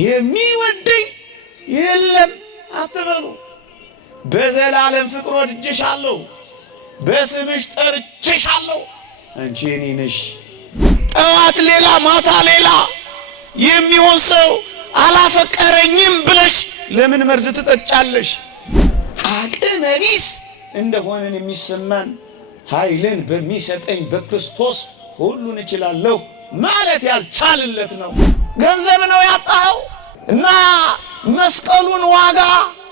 የሚወደኝ የለም አትበሉ። በዘላለም ፍቅር ወድጄሻለሁ፣ በስምሽ ጠርቼሻለሁ፣ አንቺ የኔ ነሽ። ጠዋት ሌላ ማታ ሌላ የሚሆን ሰው አላፈቀረኝም ብለሽ ለምን መርዝ ትጠጫለሽ? አቅመ ቢስ እንደሆነን የሚሰማን ኃይልን በሚሰጠኝ በክርስቶስ ሁሉን እችላለሁ ማለት ያልቻልለት ነው። ገንዘብ ነው ያጣኸው እና መስቀሉን ዋጋ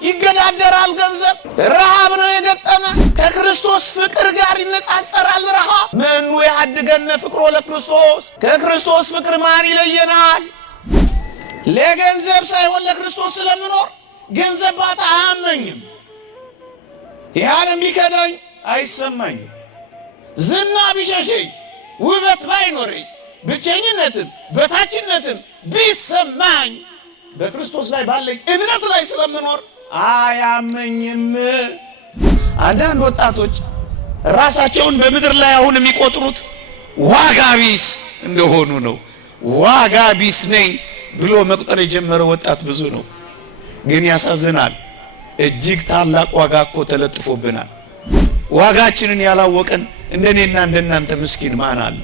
ይገዳደራል ገንዘብ። ረሃብ ነው የገጠመ ከክርስቶስ ፍቅር ጋር ይነጻጸራል ረሃብ። መኑ ያድገነ ፍቅሮ ለክርስቶስ፣ ከክርስቶስ ፍቅር ማን ይለየናል? ለገንዘብ ሳይሆን ለክርስቶስ ስለምኖር ገንዘብ ባጣ አያመኝም፣ ያንም ቢከዳኝ አይሰማኝም። ዝና ቢሸሸኝ፣ ውበት ባይኖረኝ፣ ብቸኝነትን በታችነትን ቢሰማኝ በክርስቶስ ላይ ባለኝ እምነት ላይ ስለምኖር አያመኝም። አንዳንድ ወጣቶች ራሳቸውን በምድር ላይ አሁን የሚቆጥሩት ዋጋ ቢስ እንደሆኑ ነው። ዋጋ ቢስ ነኝ ብሎ መቁጠር የጀመረ ወጣት ብዙ ነው። ግን ያሳዝናል። እጅግ ታላቅ ዋጋ እኮ ተለጥፎብናል። ዋጋችንን ያላወቀን እንደኔና እንደናንተ ምስኪን ማን አለ?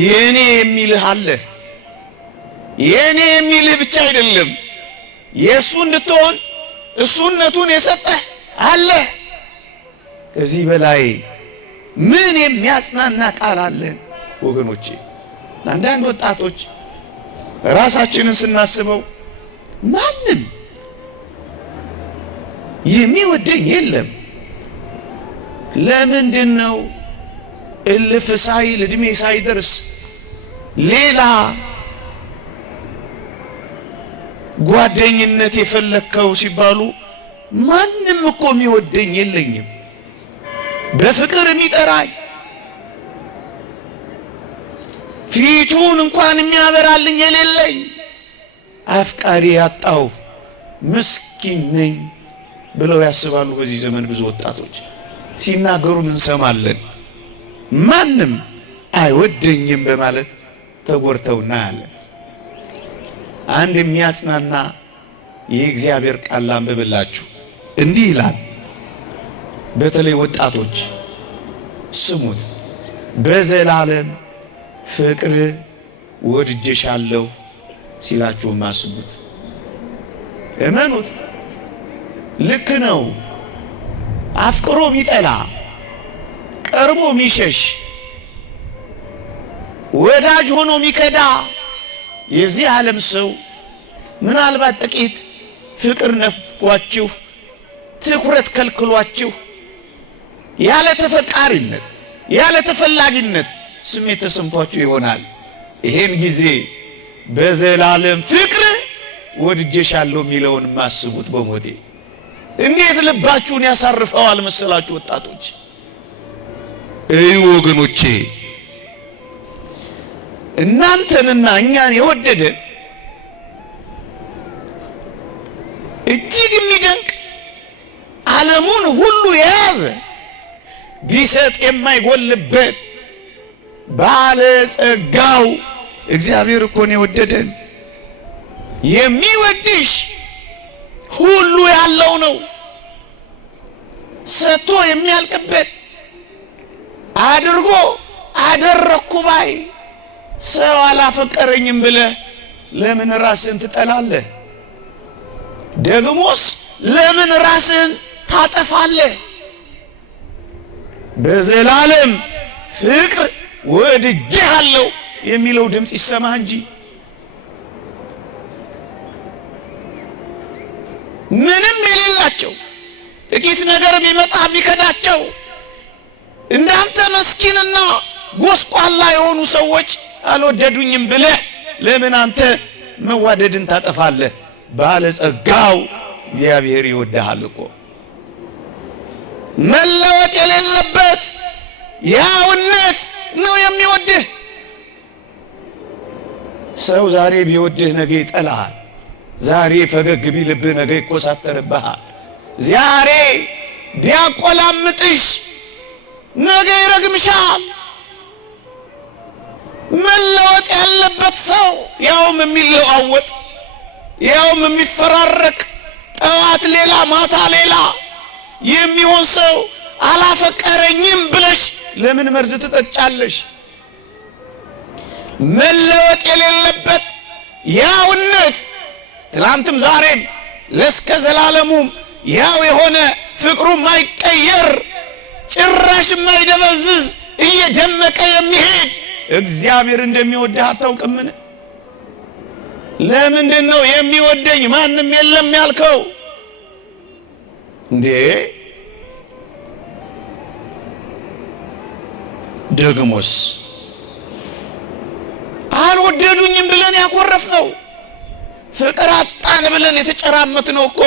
የኔ የሚልህ አለ። የኔ የሚልህ ብቻ አይደለም፣ የእሱ እንድትሆን እሱነቱን የሰጠህ አለ። ከዚህ በላይ ምን የሚያጽናና ቃል አለን ወገኖቼ? አንዳንድ ወጣቶች ራሳችንን ስናስበው ማንም የሚወደኝ የለም። ለምንድን ነው እልፍ ሳይል እድሜ ሳይደርስ ሌላ ጓደኝነት የፈለከው ሲባሉ ማንም እኮ የሚወደኝ የለኝም፣ በፍቅር የሚጠራኝ ፊቱን እንኳን የሚያበራልኝ የሌለኝ አፍቃሪ ያጣው ምስኪን ነኝ ብለው ያስባሉ። በዚህ ዘመን ብዙ ወጣቶች ሲናገሩ ምን ሰማለን? ማንም አይወደኝም በማለት ተጎድተው እናያለን። አንድ የሚያጽናና የእግዚአብሔር ቃል ላንብብላችሁ። እንዲህ ይላል፣ በተለይ ወጣቶች ስሙት። በዘላለም ፍቅር ወድጄሻለሁ ሲላችሁም አስቡት፣ እመኑት። ልክ ነው። አፍቅሮ ሚጠላ ቀርቦ ሚሸሽ ወዳጅ ሆኖ ሚከዳ የዚህ ዓለም ሰው ምናልባት ጥቂት ፍቅር ነፍጓችሁ ትኩረት ከልክሏችሁ ያለ ተፈቃሪነት ያለ ተፈላጊነት ስሜት ተሰምቷችሁ ይሆናል። ይሄን ጊዜ በዘላለም ፍቅር ወድጄሻለሁ የሚለውን ማስቡት። በሞቴ እንዴት ልባችሁን ያሳርፈዋል መሰላችሁ ወጣቶች? እይ ወገኖቼ፣ እናንተንና እኛን የወደደ እጅግ የሚደንቅ ዓለሙን ሁሉ የያዘ ቢሰጥ የማይጎልበት ባለጸጋው እግዚአብሔር እኮ ነው የወደደን። የሚወድሽ ሁሉ ያለው ነው፣ ሰጥቶ የሚያልቅበት አድርጎ አደረኩ ባይ። ሰው አላፈቀረኝም ብለህ ለምን ራስህን ትጠላለህ? ደግሞስ ለምን ራስህን ታጠፋለህ? በዘላለም ፍቅር ወድጄሃለሁ የሚለው ድምፅ ይሰማ እንጂ ምንም የሌላቸው ጥቂት ነገር ቢመጣ ቢከዳቸው እንዳንተ መስኪንና ጎስቋላ የሆኑ ሰዎች አልወደዱኝም ብለህ ለምን አንተ መዋደድን ታጠፋለህ? ባለጸጋው እግዚአብሔር ይወድሃል እኮ። መለወጥ የሌለበት ያውነት ነው የሚወድህ። ሰው ዛሬ ቢወድህ ነገ ይጠላሃል። ዛሬ ፈገግ ቢልብህ ነገ ይኮሳተርብሃል። ዛሬ ቢያቆላምጥሽ ነገ ይረግምሻል። መለወጥ ያለበት ሰው ያውም የሚለዋወጥ ያውም የሚፈራረቅ ጠዋት ሌላ ማታ ሌላ የሚሆን ሰው አላፈቀረኝም ብለሽ ለምን መርዝ ትጠጫለሽ? መለወጥ የሌለበት ያውነት ትላንትም ዛሬም ለስከ ዘላለሙም ያው የሆነ ፍቅሩ ማይቀየር ጭራሽ ማይደበዝዝ እየደመቀ የሚሄድ እግዚአብሔር እንደሚወድህ አታውቅምን? ለምንድን ነው የሚወደኝ ማንም የለም ያልከው እንዴ? ደግሞስ አልወደዱኝም ብለን ያኮረፍነው ፍቅር አጣን ብለን የተጨራመትነው እኮ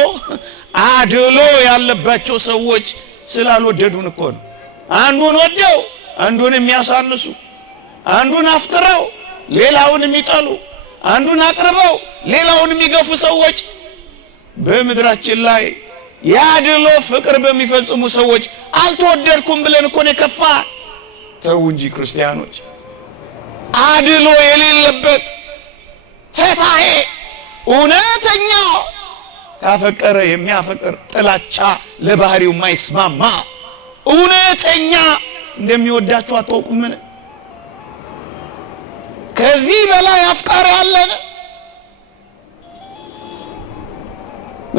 አድሎ ያለባቸው ሰዎች ስላልወደዱን እኮ ነው። አንዱን ወደው አንዱን የሚያሳንሱ፣ አንዱን አፍቅረው ሌላውን የሚጠሉ፣ አንዱን አቅርበው ሌላውን የሚገፉ ሰዎች በምድራችን ላይ ያድሎ ፍቅር በሚፈጽሙ ሰዎች አልተወደድኩም ብለን እኮ ነው የከፋ። ተው እንጂ ክርስቲያኖች፣ አድሎ የሌለበት ፈታሄ እውነተኛ ካፈቀረ የሚያፈቅር ጥላቻ ለባህሪው ማይስማማ እውነተኛ እንደሚወዳችሁ አታውቁምን? ከዚህ በላይ አፍቃሪ አለን?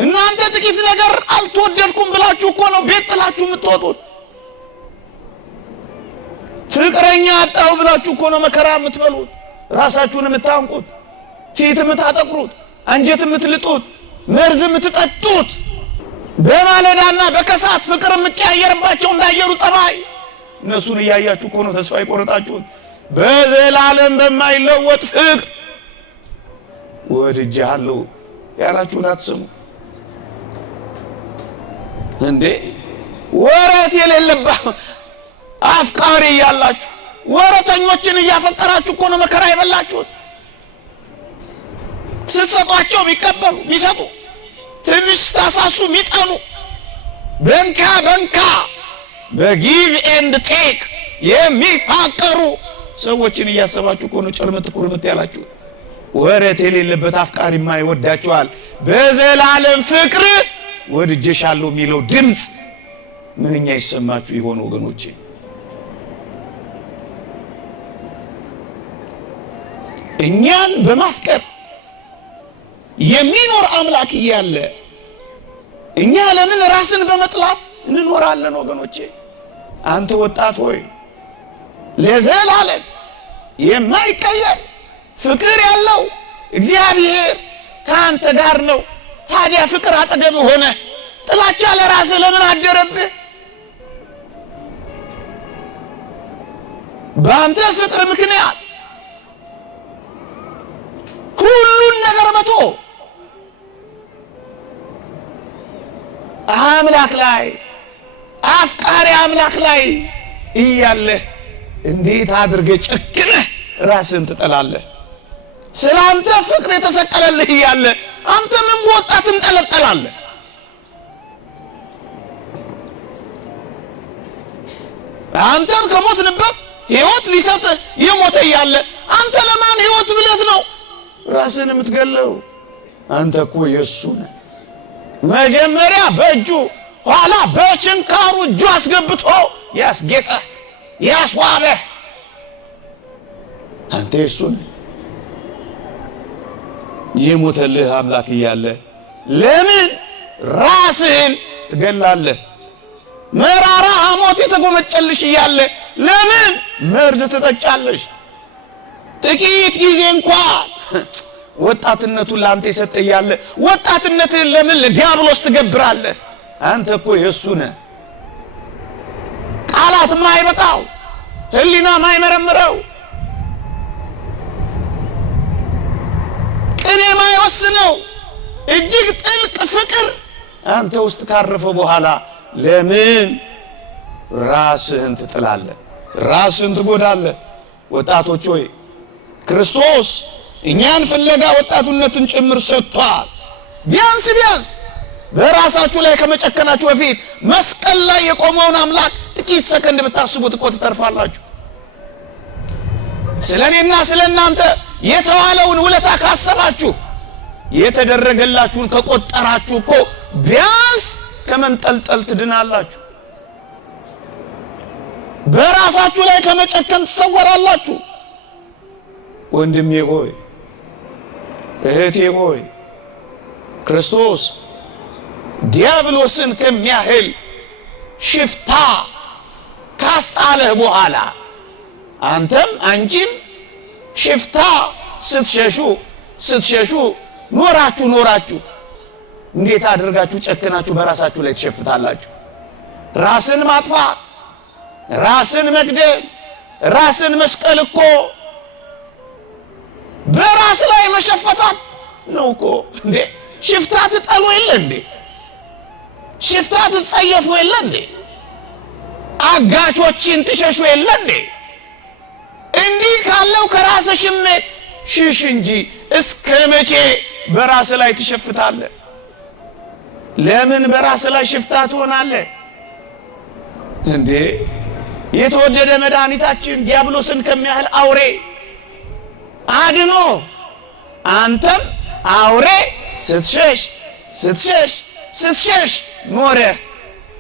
እናንተ ጥቂት ነገር አልተወደድኩም ብላችሁ እኮ ነው ቤት ጥላችሁ የምትወጡት። ፍቅረኛ አጣው ብላችሁ እኮ ነው መከራ የምትበሉት፣ ራሳችሁን የምታንቁት፣ ፊት የምታጠቁሩት፣ አንጀት የምትልጡት፣ መርዝ የምትጠጡት፣ በማለዳና በከሳት ፍቅር የምትቀያየርባቸው እንዳየሩ ጠባይ እነሱን እያያችሁ እኮ ነው ተስፋ የቆረጣችሁት። በዘላለም በማይለወጥ ፍቅር ወድጄሃለሁ ያላችሁን አትስሙ እንዴ? ወረት የሌለበት አፍቃሪ ያላችሁ ወረተኞችን እያፈቀራችሁ እኮ ነው መከራ የበላችሁት። ስትሰጧቸው የሚቀበሉ የሚሰጡ፣ ትንሽ ታሳሱ የሚጠኑ፣ በንካ በንካ በጊቭ ኤንድ ቴክ የሚፋቀሩ ሰዎችን እያሰባችሁ እኮ ነው ጭርምት ቁርምት ያላችሁ። ወረት የሌለበት አፍቃሪማ ይወዳችኋል። በዘላለም ፍቅር ወድጄሻለሁ የሚለው ድምፅ ምንኛ ይሰማችሁ ይሆን ወገኖቼ? እኛን በማፍቀር የሚኖር አምላክ እያለ እኛ ለምን ራስን በመጥላት እንኖራለን ወገኖቼ? አንተ ወጣት ሆይ ለዘላለም የማይቀየር ፍቅር ያለው እግዚአብሔር ካንተ ጋር ነው። ታዲያ ፍቅር አጠገብ ሆነ ጥላቻ ለራስ ለምን አደረብህ? በአንተ ፍቅር ምክንያት ሁሉን ነገር መቶ አምላክ ላይ አፍቃሪ አምላክ ላይ እያለህ እንዴት አድርገህ ጨክነህ ራስን ትጠላለህ? ስላንተ ፍቅር የተሰቀለልህ እያለ አንተ ምን ወጣት እንጠለጠላለህ? አንተን ከሞትንበት ሕይወት ሊሰጥህ የሞተ እያለ አንተ ለማን ሕይወት ብለት ነው ራስን የምትገለው? አንተ እኮ የእሱ ነህ። መጀመሪያ በእጁ ኋላ በችንካሩ እጁ አስገብቶ ያስጌጠህ ያስዋበህ አንተ የእሱ ነህ። የሞተልህ አምላክ እያለ ለምን ራስህን ትገላለህ? መራራ ሐሞት የተጎመጨልሽ እያለ ለምን መርዝ ትጠጫለሽ? ጥቂት ጊዜ እንኳን ወጣትነቱን ላንተ የሰጠ እያለ ወጣትነትህን ለምን ለዲያብሎስ ትገብራለህ? አንተ እኮ የእሱ ነህ። ቃላት ማይበቃው ህሊና ማይመረምረው ቅኔ ማይወስነው እጅግ ጥልቅ ፍቅር አንተ ውስጥ ካረፈ በኋላ ለምን ራስህን ትጥላለህ? ራስህን ትጎዳለህ? ወጣቶች ሆይ ክርስቶስ እኛን ፍለጋ ወጣቱነትን ጭምር ሰጥቷል። ቢያንስ በራሳችሁ ላይ ከመጨከናችሁ በፊት መስቀል ላይ የቆመውን አምላክ ጥቂት ሰከንድ ብታስቡት እኮ ትተርፋላችሁ። ስለኔና ስለናንተ የተዋለውን ውለታ ካሰባችሁ የተደረገላችሁን ከቆጠራችሁ እኮ ቢያንስ ከመንጠልጠል ትድናላችሁ። በራሳችሁ ላይ ከመጨከን ትሰወራላችሁ። ወንድሜ ሆይ እህቴ ሆይ ክርስቶስ ዲያብሎስን ከሚያህል ሽፍታ ካስጣለህ በኋላ አንተም አንቺም ሽፍታ ስትሸሹ ኖራችሁ እንዴት አድርጋችሁ ጨክናችሁ በራሳችሁ ላይ ትሸፍታላችሁ? ራስን ማጥፋት፣ ራስን መግደል፣ ራስን መስቀል እኮ በራስ ላይ መሸፈታት ነው እኮ። እንዴ ሽፍታ ትጠሉ የለ እንዴ? ሽፍታ ትጸየፉ የለ እንዴ? አጋቾችን ትሸሹ የለ እንዴ? እንዲህ ካለው ከራስ ሽሜት ሽሽ እንጂ እስከ መቼ በራስ ላይ ትሸፍታለህ? ለምን በራስ ላይ ሽፍታ ትሆናለህ እንዴ? የተወደደ መድኃኒታችን ዲያብሎስን ከሚያህል አውሬ አድኖ አንተም አውሬ ስትሸሽ ኖረ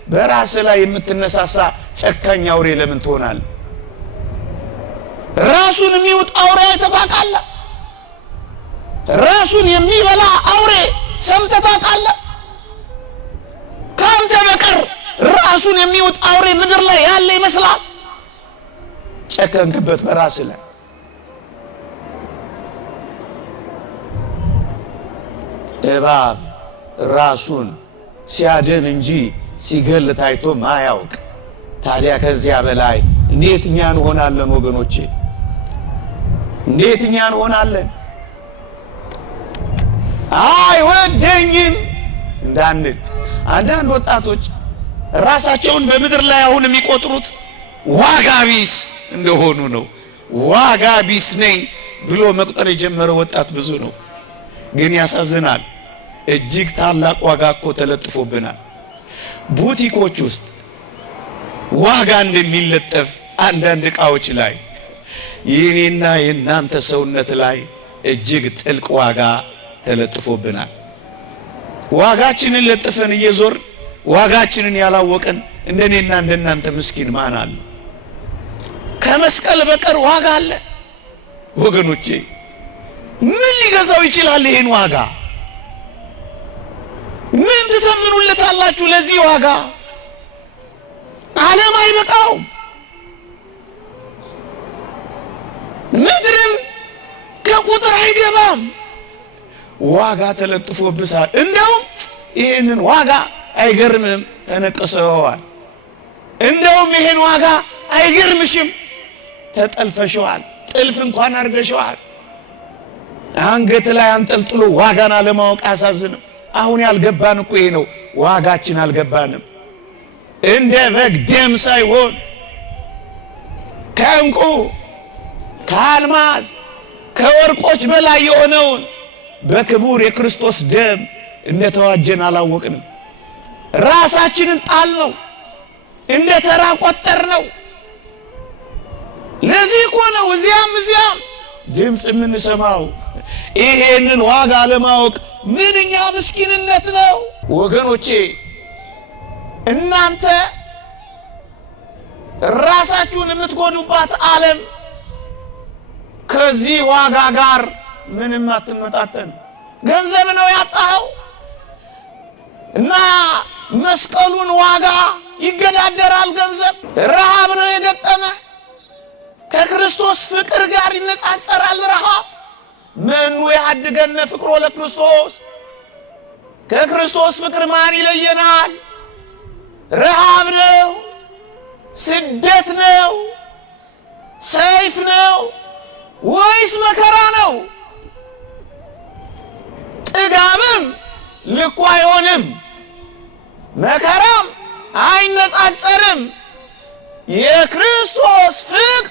በራስ ላይ የምትነሳሳ ጨካኝ አውሬ ለምን ትሆናለህ? ራሱን የሚውጥ አውሬ አይተህ ራሱን የሚበላ አውሬ ሰምተህ ታውቃለህ? ካንተ በቀር ራሱን የሚውጥ አውሬ ምድር ላይ ያለ ይመስላል? ጨከንክበት በራስ ላይ። እባብ ራሱን ሲያድን እንጂ ሲገል ታይቶ ማያውቅ። ታዲያ ከዚያ በላይ እንዴት እኛ እንሆናለን ወገኖቼ? እንዴት እኛ እንሆናለን? አይወደኝም እንዳንል አንዳንድ ወጣቶች ራሳቸውን በምድር ላይ አሁን የሚቆጥሩት ዋጋ ቢስ እንደሆኑ ነው። ዋጋ ቢስ ነኝ ብሎ መቁጠር የጀመረ ወጣት ብዙ ነው። ግን ያሳዝናል። እጅግ ታላቅ ዋጋ እኮ ተለጥፎብናል። ቡቲኮች ውስጥ ዋጋ እንደሚለጠፍ አንዳንድ ዕቃዎች ላይ የኔና የናንተ ሰውነት ላይ እጅግ ጥልቅ ዋጋ ተለጥፎብናል። ዋጋችንን ለጥፈን እየዞር ዋጋችንን ያላወቀን እንደኔና እንደናንተ ምስኪን ማን አለ? ከመስቀል በቀር ዋጋ አለ ወገኖቼ? ምን ሊገዛው ይችላል ይሄን ዋጋ? ምን ትተምኑለታላችሁ ለዚህ ዋጋ? ዓለም አይበቃውም፣ ምድርም ከቁጥር አይገባም። ዋጋ ተለጥፎብሳል። እንደውም ይሄንን ዋጋ አይገርምም ተነቅሰዋል። እንደውም ይሄን ዋጋ አይገርምሽም ተጠልፈሽዋል። ጥልፍ እንኳን አድርገሽዋል። አንገት ላይ አንጠልጥሎ ዋጋን አለማወቅ አያሳዝንም? አሁን ያልገባን እኮ ይሄ ነው። ዋጋችን አልገባንም። እንደ በግ ደም ሳይሆን ከዕንቁ ከአልማዝ ከወርቆች በላይ የሆነውን በክቡር የክርስቶስ ደም እንደተዋጀን አላወቅንም። ራሳችንን ጣል ነው፣ እንደ ተራ ቆጠር ነው። ለዚህ እኮ ነው እዚያም ድምፅ የምንሰማው። ይሄንን ዋጋ ለማወቅ ምንኛ ምስኪንነት ነው ወገኖቼ። እናንተ ራሳችሁን የምትጎዱባት ዓለም ከዚህ ዋጋ ጋር ምንም አትመጣጠን። ገንዘብ ነው ያጣኸው እና መስቀሉን ዋጋ ይገዳደራል ገንዘብ። ረሃብ ነው የገጠመ ከክርስቶስ ፍቅር ጋር ይነጻጸራል ረሃብ። መኑ ያድገነ ፍቅሮ ለክርስቶስ፣ ከክርስቶስ ፍቅር ማን ይለየናል? ረሃብ ነው? ስደት ነው? ሰይፍ ነው ወይስ መከራ ነው? ጥጋብም ልኩ አይሆንም፣ መከራም አይነጻጸርም። የክርስቶስ ፍቅር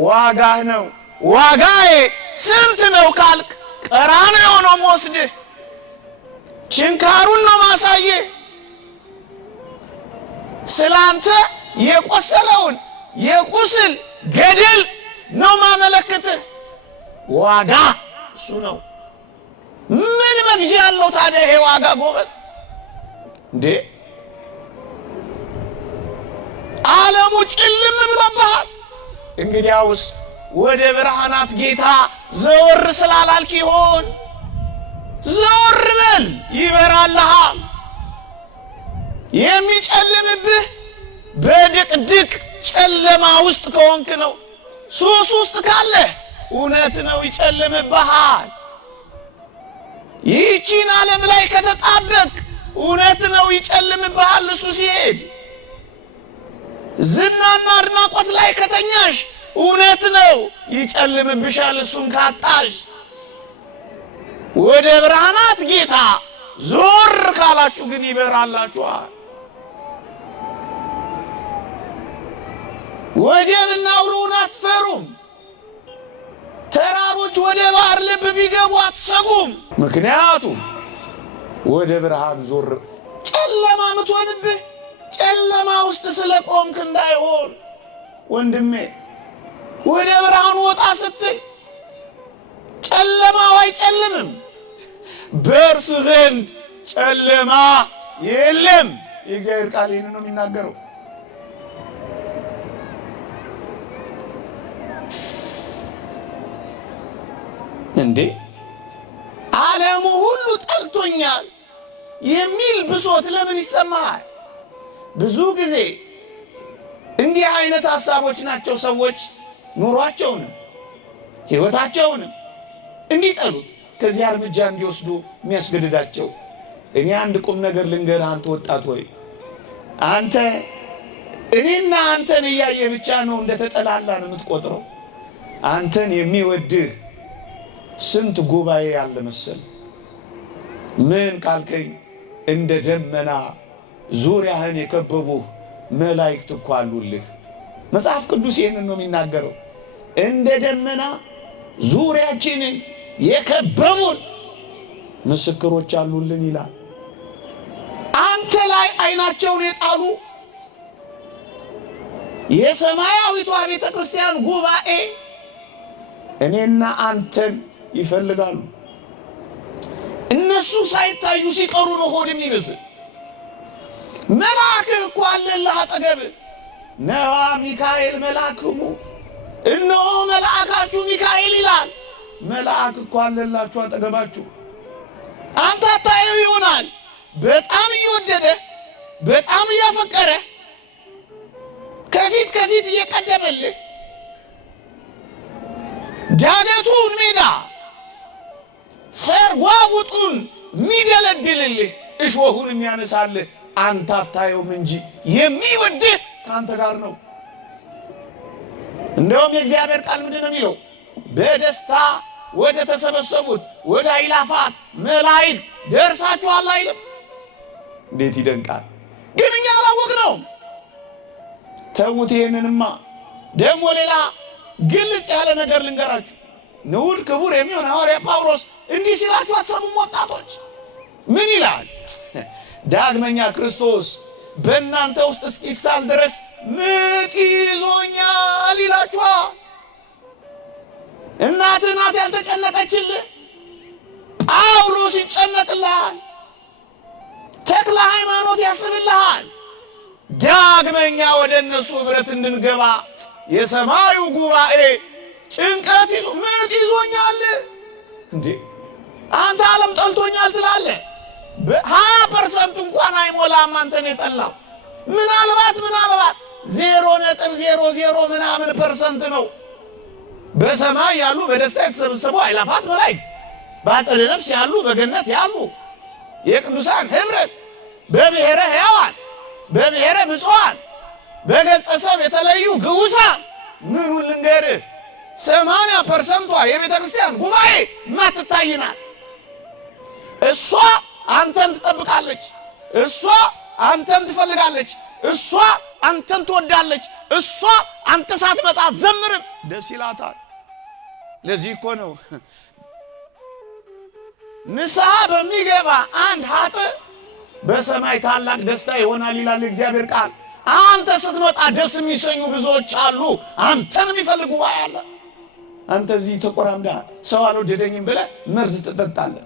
ዋጋህ ነው። ዋጋዬ ስንት ነው ካልክ ቀራንዮ ነው የምወስድህ፣ ችንካሩን ነው ማሳየህ። ስላንተ የቆሰለውን የቁስል ገድል ነው ማመለክ ምልክትህ ዋጋ እሱ ነው። ምን መግዣ ያለው ታዲያ ይሄ ዋጋ ጎበዝ? እንዴ ዓለሙ ጭልም ብሎብሃል። እንግዲያውስ ወደ ብርሃናት ጌታ ዘወር ስላላልክ ይሆን? ዘወር በል ይበራልሃል። የሚጨልምብህ በድቅድቅ ጨለማ ውስጥ ከሆንክ ነው። ሱስ ውስጥ ካለህ እውነት ነው ይጨልምብሃል። ይህቺን ዓለም ላይ ከተጣበቅ እውነት ነው ይጨልምብሃል። እሱ ሲሄድ ዝናና አድናቆት ላይ ከተኛሽ እውነት ነው ይጨልምብሻል። እሱን ካጣሽ ወደ ብርሃናት ጌታ ዞር ካላችሁ ግን ይበራላችኋል። ወጀብና አውሎውን አትፈሩም። ተራሮች ወደ ባህር ልብ ቢገቡ አትሰጉም። ምክንያቱም ወደ ብርሃን ዞር። ጨለማ ምትሆንብህ ጨለማ ውስጥ ስለቆምክ እንዳይሆን ወንድሜ፣ ወደ ብርሃን ወጣ ስትል ጨለማው አይጨልምም። በእርሱ ዘንድ ጨለማ የለም። የእግዚአብሔር ቃል ይህን ነው የሚናገረው። እንዴ ዓለሙ ሁሉ ጠልቶኛል የሚል ብሶት ለምን ይሰማሃል? ብዙ ጊዜ እንዲህ አይነት ሐሳቦች ናቸው ሰዎች ኑሯቸውንም ሕይወታቸውንም እንዲጠሉት ከዚያ እርምጃ እንዲወስዱ የሚያስገድዳቸው። እኔ አንድ ቁም ነገር ልንገርህ አንተ ወጣት ሆይ፣ አንተ እኔና አንተን እያየ ብቻ ነው እንደተጠላላን የምትቆጥረው። አንተን የሚወድህ ስንት ጉባኤ ያለ መሰል። ምን ካልከኝ እንደ ደመና ዙሪያህን የከበቡህ መላእክት እኮ አሉልህ። መጽሐፍ ቅዱስ ይህንን ነው የሚናገረው። እንደ ደመና ዙሪያችንን የከበቡን ምስክሮች አሉልን ይላል። አንተ ላይ አይናቸውን የጣሉ የሰማያዊቷ ቤተ ክርስቲያን ጉባኤ እኔና አንተን ይፈልጋሉ። እነሱ ሳይታዩ ሲቀሩ ነው ሆድ የሚብስህ። መልአክ እኮ አለልህ አጠገብህ። ነዋ ሚካኤል መልአክሙ፣ እነሆ መልአካችሁ ሚካኤል ይላል። መልአክ እኮ አለላችሁ አጠገባችሁ። አንተ አታየው ይሆናል። በጣም እየወደደ በጣም እያፈቀረ ከፊት ከፊት እየቀደመልህ ዳገቱን ሜዳ ሰርጓጉጡን የሚደለድልልህ እሾሁን የሚያነሳልህ አንተ አታየውም እንጂ የሚወድህ ከአንተ ጋር ነው። እንደውም የእግዚአብሔር ቃል ምንድን ነው የሚለው? በደስታ ወደ ተሰበሰቡት ወደ አእላፋት መላእክት ደርሳችኋል አይልም? እንዴት ይደንቃል! ግን እኛ አላወቅነውም። ተዉት ይሄንንማ። ደግሞ ሌላ ግልጽ ያለ ነገር ልንገራችሁ። ንዑድ ክቡር የሚሆን ሐዋርያ ጳውሎስ እንዲህ ሲላችሁ አትሰሙም? ወጣቶች ምን ይላል? ዳግመኛ ክርስቶስ በእናንተ ውስጥ እስኪሳል ድረስ ምጥ ይዞኛል ይላችኋል። እናትህ ናት ያልተጨነቀችልህ። ጳውሎስ ይጨነቅልሃል። ተክለ ሃይማኖት ያስብልሃል። ዳግመኛ ወደ እነሱ ኅብረት እንድንገባ የሰማዩ ጉባኤ ጭንቀት ይዞ ምጥ ይዞኛል። እንዴ አንተ ዓለም ጠልቶኛል ትላለህ። በ20% እንኳን አይሞላም አንተን የጠላው። ምናልባት 0.00 ምናምን ፐርሰንት ነው። በሰማይ ያሉ በደስታ የተሰበሰቡ አእላፋት መላእክት፣ በአጸደ ነፍስ ያሉ በገነት ያሉ የቅዱሳን ኅብረት፣ በብሔረ ሕያዋን በብሔረ ብፁዓን በገጸ ሰብ የተለዩ ግዑዛን። ምኑን ልንገርህ? 80% የቤተ ክርስቲያን ጉባኤ ማትታይናል። እሷ አንተን ትጠብቃለች። እሷ አንተን ትፈልጋለች። እሷ አንተን ትወዳለች። እሷ አንተ ሳትመጣ አትዘምርም፣ ደስ ይላታል። ለዚህ እኮ ነው ንስሐ በሚገባ አንድ ኃጥእ በሰማይ ታላቅ ደስታ ይሆናል ይላል እግዚአብሔር ቃል። አንተ ስትመጣ ደስ የሚሰኙ ብዙዎች አሉ። አንተን የሚፈልጉ አለ። አንተ እዚህ ተቆራምዳ ሰው አልወደደኝም ብለህ መርዝ ትጠጣለህ።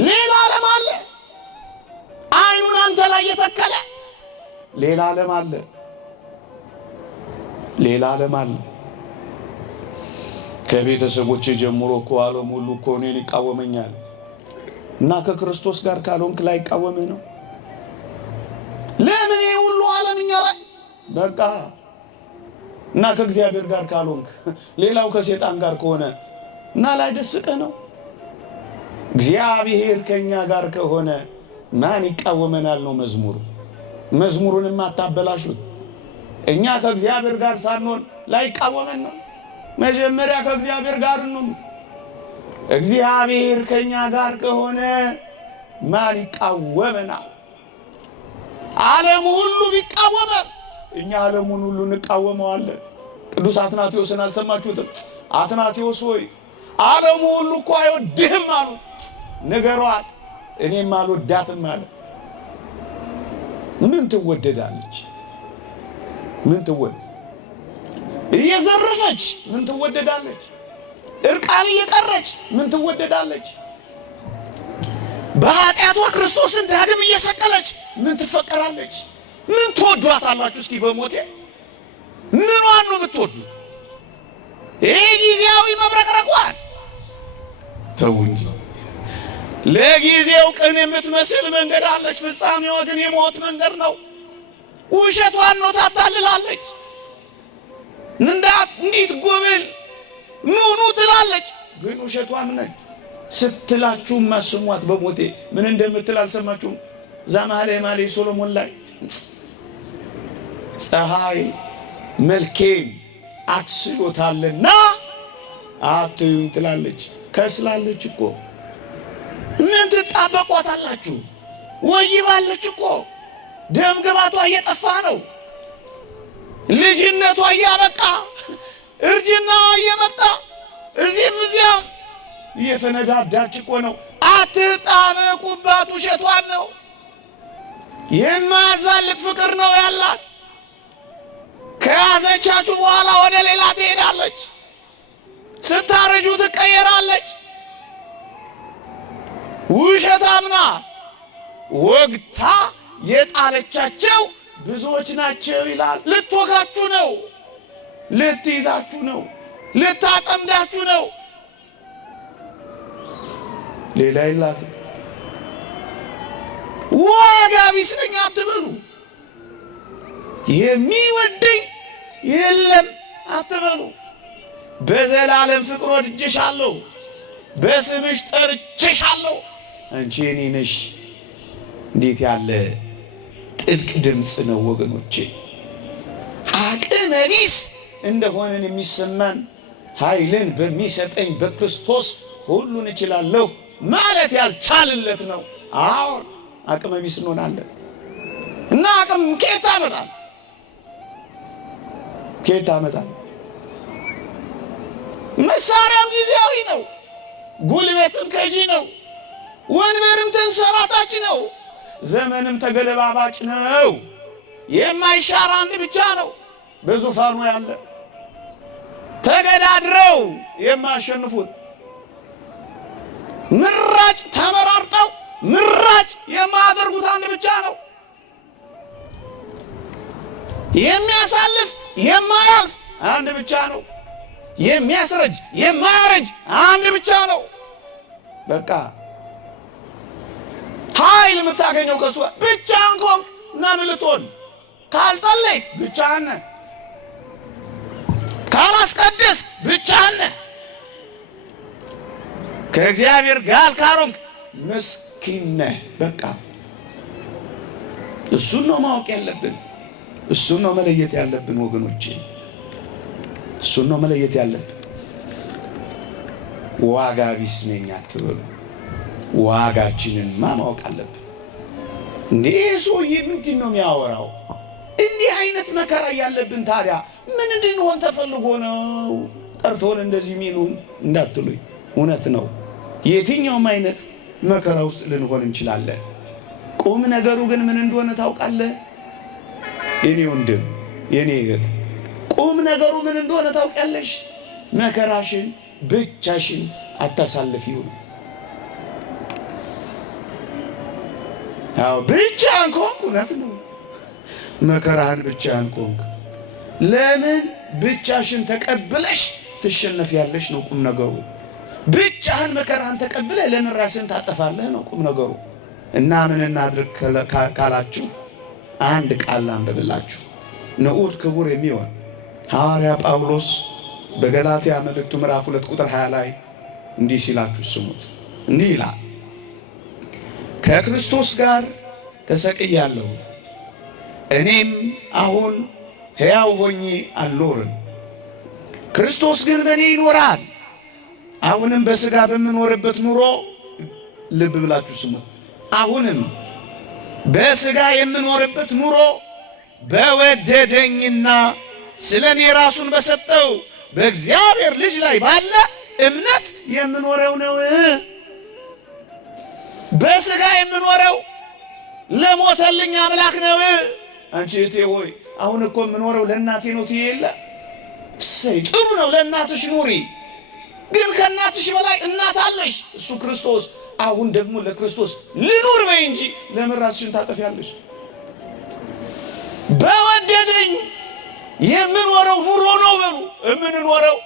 ሌላ ዓለም አለ። አይኑን አንተ ላይ የተከለ ሌላ ዓለም አለ። ሌላ ዓለም አለ። ከቤተሰቦቼ ጀምሮ እኮ ዓለም ሁሉ እኮ እኔን ይቃወመኛል እና ከክርስቶስ ጋር ካልሆንክ ላይ ይቃወምህ ነው። ለምን ይሄ ሁሉ ዓለምኛ ላይ በቃ እና ከእግዚአብሔር ጋር ካልሆንክ ሌላው ከሰይጣን ጋር ከሆነ እና ላይ ደስቀህ ነው። እግዚአብሔር ከኛ ጋር ከሆነ ማን ይቃወመናል ነው መዝሙሩ። መዝሙሩንም አታበላሹት። እኛ ከእግዚአብሔር ጋር ሳንሆን ላይ ይቃወመን ነው። መጀመሪያ ከእግዚአብሔር ጋር ነው። እግዚአብሔር ከኛ ጋር ከሆነ ማን ይቃወመናል? ዓለም ሁሉ ቢቃወመን እኛ ዓለሙን ሁሉ እንቃወመዋለን። ቅዱስ አትናቴዎስን አልሰማችሁትም? አትናቴዎስ ሆይ ዓለሙ ሁሉ እኮ አይወድህም አሉት። ንገሯት እኔም አልወዳትም አለ። ምን ትወደዳለች? ምን ትወደድ? እየዘረፈች ምን ትወደዳለች? እርቃን እየቀረች ምን ትወደዳለች? በኃጢአቷ ክርስቶስን ዳግም እየሰቀለች ምን ትፈቀራለች? ምን ትወዷታላችሁ? እስኪ በሞቴ ምኗን ነው የምትወዱት? ይህ ጊዜያዊ መብረቅረቋን ተው እንጂ። ለጊዜው ቅን የምትመስል መንገድ አለች፣ ፍጻሜዋ ግን የሞት መንገድ ነው። ውሸቷን ነው ታታልላለች። እንዲት ጉብል ኑ ትላለች፣ ግን ውሸቷን ነች። ስትላችሁ ማስሟት በሞቴ ምን እንደምትል አልሰማችሁም? ዛማለ ሶሎሞን ላይ ፀሐይ መልኬን አክስሎታልና አትዩኝ ትላለች። ከስላለች እኮ ምን ትጣበቋታላችሁ? ወይባለች እኮ ደም ግባቷ እየጠፋ ነው። ልጅነቷ እያበቃ እርጅናዋ እየመጣ እዚህም እዚያም እየፈነዳዳች እኮ ነው። አትጣበቁባት፣ ውሸቷን ነው። የማያዛልቅ ፍቅር ነው ያላት። ከያዘቻችሁ በኋላ ወደ ሌላ ትሄዳለች። ስታረጁ ትቀየራለች። ውሸታምና ወግታ የጣለቻቸው ብዙዎች ናቸው ይላል። ልትወጋችሁ ነው፣ ልትይዛችሁ ነው፣ ልታጠምዳችሁ ነው። ሌላ የላትም። ዋጋ ቢስ ነኝ አትበሉ። የሚወደኝ የለም አትበሉ። በዘላለም ፍቅር ወድጄሻለሁ፣ በስምሽ ጠርቼሻለሁ፣ አንቺ የኔ ነሽ። እንዴት ያለ ጥልቅ ድምፅ ነው ወገኖቼ! አቅመ ቢስ እንደሆነን የሚሰማን ኃይልን በሚሰጠኝ በክርስቶስ ሁሉን እችላለሁ ማለት ያልቻልለት ነው። አሁን አቅመ ቢስ እንሆናለን እና አቅም ከየት አመጣል? ከየት አመጣል? መሳሪያም ጊዜያዊ ነው፣ ጉልበትም ከጂ ነው፣ ወንበርም ተንሰራታች ነው፣ ዘመንም ተገለባባጭ ነው። የማይሻር አንድ ብቻ ነው በዙፋኑ ያለ፣ ተገዳድረው የማያሸንፉት፣ ምራጭ ተመራርጠው ምራጭ የማያደርጉት አንድ ብቻ ነው። የሚያሳልፍ የማያልፍ አንድ ብቻ ነው። የሚያስረጅ የማያረጅ አንድ ብቻ ነው። በቃ ኃይል የምታገኘው ከሱ ብቻህን ከሆንክ እና ምን ልትሆን? ካልጸለይክ ብቻህን ነህ፣ ካላስቀደስክ ብቻህን ነህ፣ ከእግዚአብሔር ጋር ካልሆንክ ምስኪን ነህ። በቃ እሱን ነው ማወቅ ያለብን፣ እሱን ነው መለየት ያለብን ወገኖቼ፣ እሱን ነው መለየት ያለብን። ዋጋ ቢስ ነኝ አትበሉ። ዋጋችንን ማወቅ አለብን። እንዴ ሰውዬ ምንድን ነው የሚያወራው? እንዲህ አይነት መከራ ያለብን ታዲያ ምን እንድንሆን ተፈልጎ ነው ጠርቶን እንደዚህ ሚሉን እንዳትሉኝ፣ እውነት ነው። የትኛውም አይነት መከራ ውስጥ ልንሆን እንችላለን። ቁም ነገሩ ግን ምን እንደሆነ ታውቃለህ? የኔ ወንድም የኔ እህት፣ ቁም ነገሩ ምን እንደሆነ ታውቂያለሽ? መከራሽን ብቻሽን አታሳልፊው። አዎ ብቻህን ከሆንክ እውነት ነው፣ መከራህን ብቻህን ከሆንክ ለምን ብቻሽን ተቀብለሽ ትሸነፊያለሽ ነው ቁም ነገሩ። ብቻህን መከራህን ተቀብለህ ለምን ራስህን ታጠፋለህ ነው ቁም ነገሩ። እና ምን እናድርግ ካላችሁ አንድ ቃል አንብብላችሁ ንዑድ ክቡር የሚሆን ሐዋርያ ጳውሎስ በገላትያ መልእክቱ ምዕራፍ 2 ቁጥር 20 ላይ እንዲህ ሲላችሁ ስሙት። እንዲህ ይላል፣ ከክርስቶስ ጋር ተሰቅያለሁ፣ እኔም አሁን ሕያው ሆኜ አልኖርም፣ ክርስቶስ ግን በእኔ ይኖራል። አሁንም በሥጋ በምኖርበት ኑሮ ልብ ብላችሁ ስሙ። አሁንም በሥጋ የምኖርበት ኑሮ በወደደኝና ስለ እኔ ራሱን በሰጠው በእግዚአብሔር ልጅ ላይ ባለ እምነት የምኖረው ነው። በሥጋ የምኖረው ለሞተልኝ አምላክ ነው። አንቺ እህቴ ሆይ አሁን እኮ የምኖረው ለእናቴ ነው ትይ የለ? እሰይ ጥሩ ነው፣ ለእናትሽ ኑሪ። ግን ከእናትሽ በላይ እናት አለሽ፣ እሱ ክርስቶስ። አሁን ደግሞ ለክርስቶስ ልኑር በይ እንጂ ለምን ራስሽን ታጠፊያለሽ? በወደደኝ የምኖረው ኑሮ ነው በሉ። የምንኖረው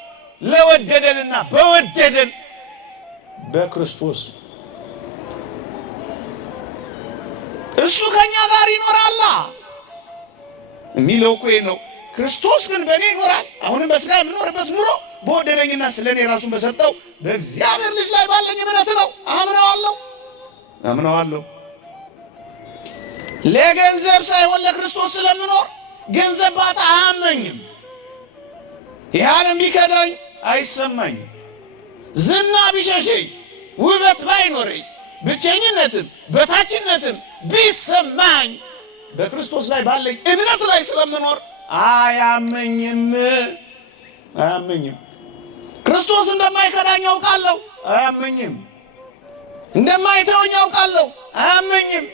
ለወደደንና በወደደን በክርስቶስ እሱ ከኛ ጋር ይኖራላ የሚለው እኮ ነው። ክርስቶስ ግን በእኔ ይኖራል። አሁንም በሥጋ የምኖርበት ኑሮ በወደደኝና ስለ እኔ ራሱን በሰጠው በእግዚአብሔር ልጅ ላይ ባለኝ እምነት ነው። አምነዋለሁ። ለገንዘብ ሳይሆን ለክርስቶስ ስለምኖር ገንዘብ ባጣ አያመኝም። ያለም ቢከዳኝ አይሰማኝም። ዝና ቢሸሸኝ፣ ውበት ባይኖረኝ፣ ብቸኝነትም በታችነትም ቢሰማኝ በክርስቶስ ላይ ባለኝ እምነት ላይ ስለምኖር አያመኝም። ክርስቶስ እንደማይከዳኝ አውቃለሁ፣ አያመኝም። እንደማይተወኝ አውቃለሁ፣ አያመኝም።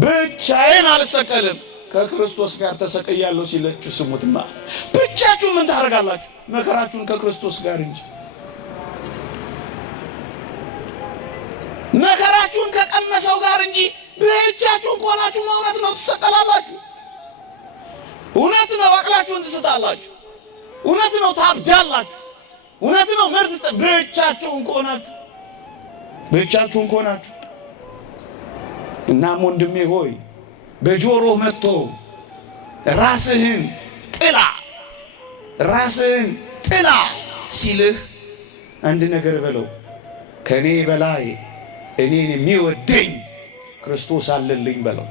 ብቻዬን አልሰቀልም፣ ከክርስቶስ ጋር ተሰቅያለሁ ሲለችሁ ስሙትማ። ብቻችሁ ምን ታደርጋላችሁ? መከራችሁን ከክርስቶስ ጋር እንጂ። መከራችሁን ከቀመሰው ጋር እንጂ ብቻችሁን ከሆናችሁ እውነት ነው ትሰቀላላችሁ። እውነት ነው አቅላችሁን ትስታላችሁ። እውነት ነው ታብዳላችሁ። እውነት ነው ምርት ብቻችሁን ከሆናችሁ። እናም ወንድሜ ሆይ በጆሮህ መጥቶ ራስህን ጥላ ሲልህ አንድ ነገር በለው፣ ከኔ በላይ እኔን የሚወደኝ ክርስቶስ አለልኝ በለው።